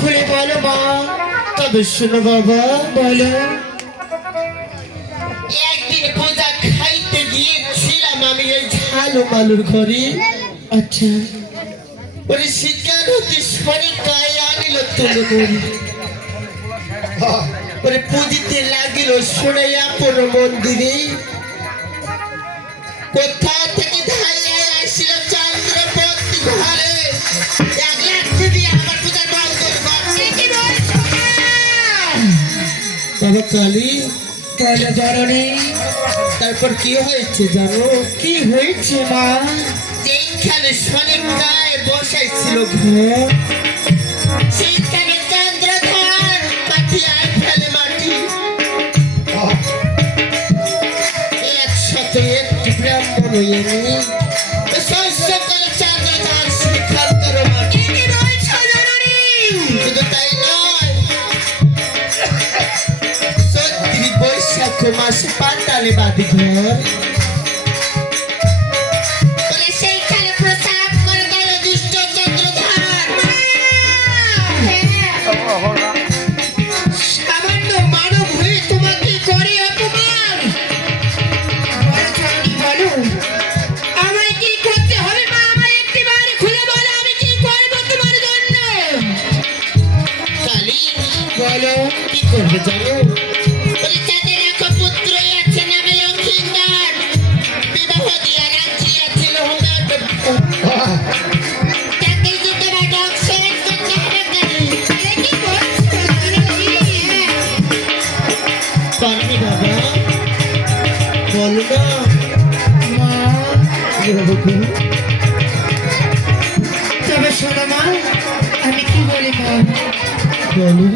খুলে বলো মা। তবে শোনো বাবা, বলো। একদিন পূজা খাইতে গিয়েছিলাম আমি এই ঝালু মালুর ঘরে। আচ্ছা। ওরে শিকার হতে শরীর গায়ে আনিল তুলে ধরি। ওরে পুজিতে লাগিল সোনাইয়া পুর মন্দিরে। কোথা থেকে ধাইয়া আসিল চন্দ্রপতি ঘরে। বাবা কালী, তারপর কি হয়েছে জানো? কি হয়েছে মা? যেখানে শনি গায়ে বসাইছিল ঘর, সেখানে চন্দ্রধর পাঠিয়ায় ফেলে মাটি। একসাথে একটি ব্রাহ্মণ হয়ে নিয়ে সকলে চন্দ্রধর শিকার করো মাটি। শুধু তাই নয়, বৈশাখ মাসে পাতালে বাদি ঘর। সেইখানে প্রসাদ করে গেল দুষ্ট চন্দ্রধর। সামান্য মানব হয়ে তোমাকে করে অপমান। বলো আমায় কি করতে হবে মা? আমায় একটিবার খুলে বলো, আমি কি করবো তোমার জন্য? কালী বলো, কি করবে জানো? তবে শোনো মা, আমি কি বলি মা? বলো।